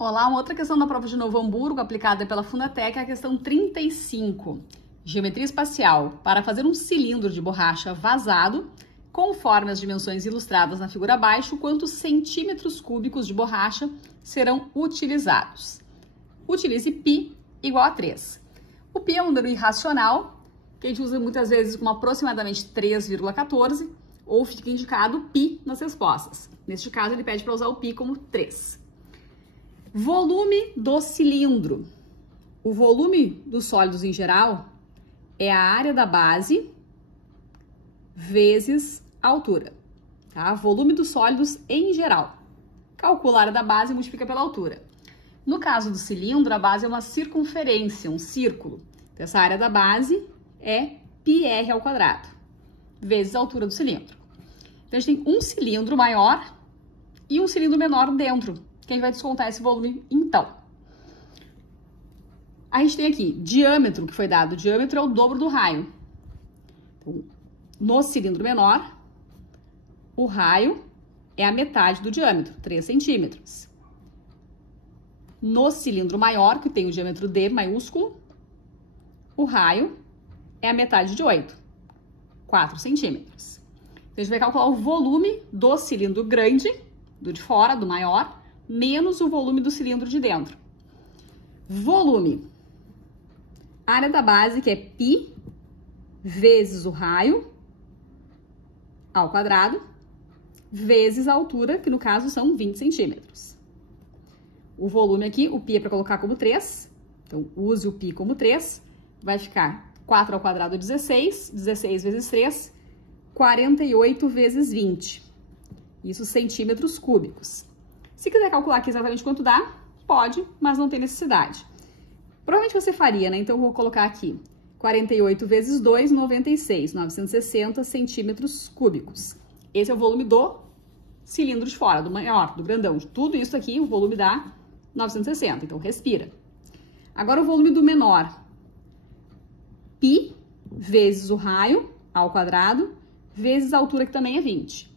Olá, uma outra questão da prova de Novo Hamburgo, aplicada pela Fundatec, é a questão 35. Geometria espacial. Para fazer um cilindro de borracha vazado, conforme as dimensões ilustradas na figura abaixo, quantos centímetros cúbicos de borracha serão utilizados? Utilize π igual a 3. O π é um número irracional, que a gente usa muitas vezes como aproximadamente 3,14, ou fica indicado π nas respostas. Neste caso, ele pede para usar o π como 3. Volume do cilindro. O volume dos sólidos em geral é a área da base vezes a altura. Tá? Volume dos sólidos em geral. Calcula a área da base e multiplica pela altura. No caso do cilindro, a base é uma circunferência, um círculo. Então, essa área da base é πr ao quadrado, vezes a altura do cilindro. Então, a gente tem um cilindro maior e um cilindro menor dentro. Quem vai descontar esse volume, então? A gente tem aqui diâmetro, que foi dado. O diâmetro é o dobro do raio. Então, no cilindro menor, o raio é a metade do diâmetro, 3 centímetros. No cilindro maior, que tem o diâmetro D maiúsculo, o raio é a metade de 8, 4 centímetros. Então, a gente vai calcular o volume do cilindro grande, do de fora, do maior, menos o volume do cilindro de dentro. Volume. Área da base, que é π vezes o raio ao quadrado, vezes a altura, que no caso são 20 centímetros. O volume aqui, o π é para colocar como 3, então use o π como 3, vai ficar 4 ao quadrado 16, 16 vezes 3, 48 vezes 20. Isso centímetros cúbicos. Se quiser calcular aqui exatamente quanto dá, pode, mas não tem necessidade. Provavelmente você faria, né? Então, eu vou colocar aqui 48 vezes 2, 96, 960 centímetros cúbicos. Esse é o volume do cilindro de fora, do maior, do grandão. Tudo isso aqui, o volume dá 960, então respira. Agora, o volume do menor. π vezes o raio ao quadrado, vezes a altura, que também é 20.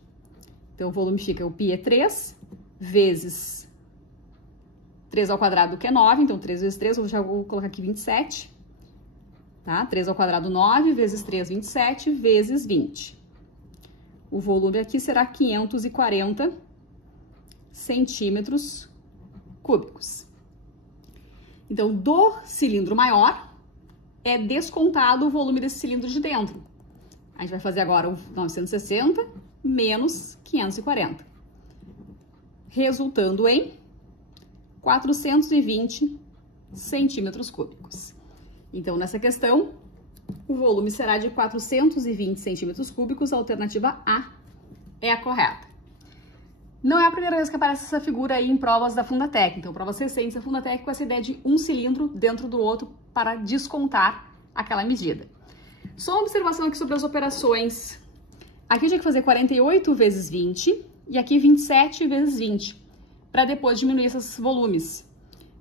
Então, o volume fica, o π é 3, vezes 3 ao quadrado, que é 9, então 3 vezes 3, eu já vou colocar aqui 27, tá? 3 ao quadrado, 9, vezes 3, 27, vezes 20. O volume aqui será 540 centímetros cúbicos. Então, do cilindro maior, é descontado o volume desse cilindro de dentro. A gente vai fazer agora o 960 menos 540. Resultando em 420 centímetros cúbicos. Então, nessa questão, o volume será de 420 centímetros cúbicos, a alternativa A é a correta. Não é a primeira vez que aparece essa figura aí em provas da Fundatec. Então, provas recentes da Fundatec com essa ideia de um cilindro dentro do outro para descontar aquela medida. Só uma observação aqui sobre as operações. Aqui eu tinha que fazer 48 vezes 20... e aqui 27 vezes 20, para depois diminuir esses volumes.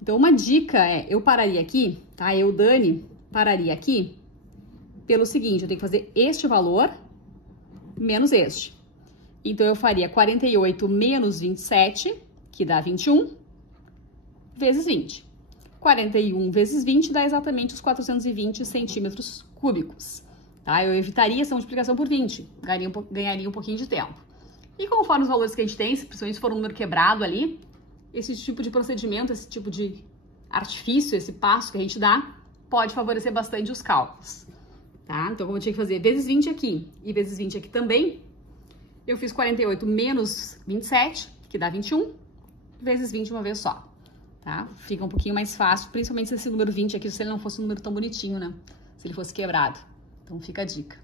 Então, uma dica é, eu pararia aqui, tá? Eu, Dani, pararia aqui pelo seguinte, eu tenho que fazer este valor menos este. Então, eu faria 48 menos 27, que dá 21, vezes 20. 41 vezes 20 dá exatamente os 420 centímetros cúbicos, tá? Eu evitaria essa multiplicação por 20, ganharia um pouquinho de tempo. E conforme os valores que a gente tem, principalmente se for um número quebrado ali, esse tipo de procedimento, esse tipo de artifício, esse passo que a gente dá, pode favorecer bastante os cálculos, tá? Então, como eu tinha que fazer vezes 20 aqui e vezes 20 aqui também, eu fiz 48 menos 27, que dá 21, vezes 20 uma vez só, tá? Fica um pouquinho mais fácil, principalmente se esse número 20 aqui, se ele não fosse um número tão bonitinho, né? Se ele fosse quebrado. Então, fica a dica.